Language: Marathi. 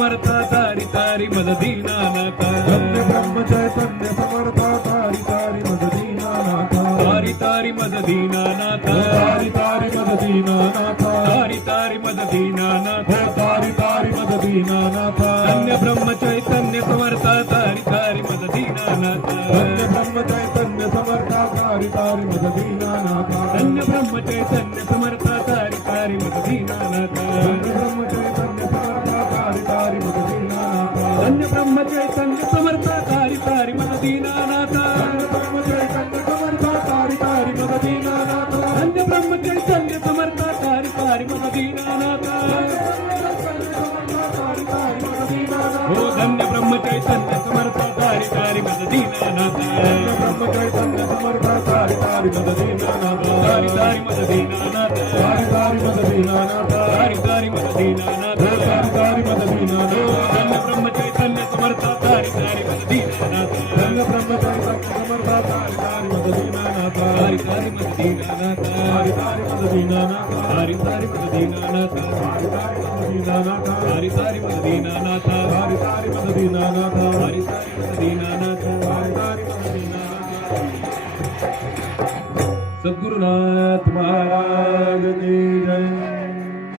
समर्था तारी तारी मद दीनानाथ धन्य ब्रह्म चैतन्य समर्था तारी तारी मद दीनानाथ तारी तारी मद दीनानाथ तारी तारी मद दीनानाथ तारी तारी मद दीनानाथ तारी तारी मद दीनानाथ धन्य ब्रह्म चैतन्य समर्था तारी तारी मद दीनानाथ धन्य ब्रह्म चैतन्य समर्था तारी तारी मद दीनानाथ धन्य ब्रह्म चैतन्य समर्था तारी तारी मद दीनानाथ धन्य ब्रह्म चैतन्य समर्था तारी तारी मद दीनानाथ धन्य ब्रह्म चैतन्य समर्था तारी तारी मद दीनानाथ ब्रह्म चैतन्य समर्था तारी तारी मद दीनानाथ धन्य ब्रह्म चैतन्य समर्था तारी तारी मद दीनानाथ हो धन्य ब्रह्म चैतन्य समर्था तारी तारी मद दीनानाथ ब्रह्म चैतन्य समर्था तारी तारी मद दीनानाथ तारी तारी मद दीनानाथ तारी तारी मद दीनानाथ तारी तारी मद दीनानाथ तारी तारी मद दीनानाथ धन्य ब्रह्म चैतन्य समर्था तारी तारी मद दीनानाथ धन्य ब्रह्म चैतन्य समर्था तारी तारी मद दीनानाथ तारी तारी मद दीनानाथ तारी तारी मद दीनानाथ तारी तारी मद दीनानाथ तारी तारी मद दीनानाथ तारी तारी मद दीनानाथ तारी तारी मद दीनानाथ तारी तारी मद दीनानाथ सद्गुरुनाथ महाराज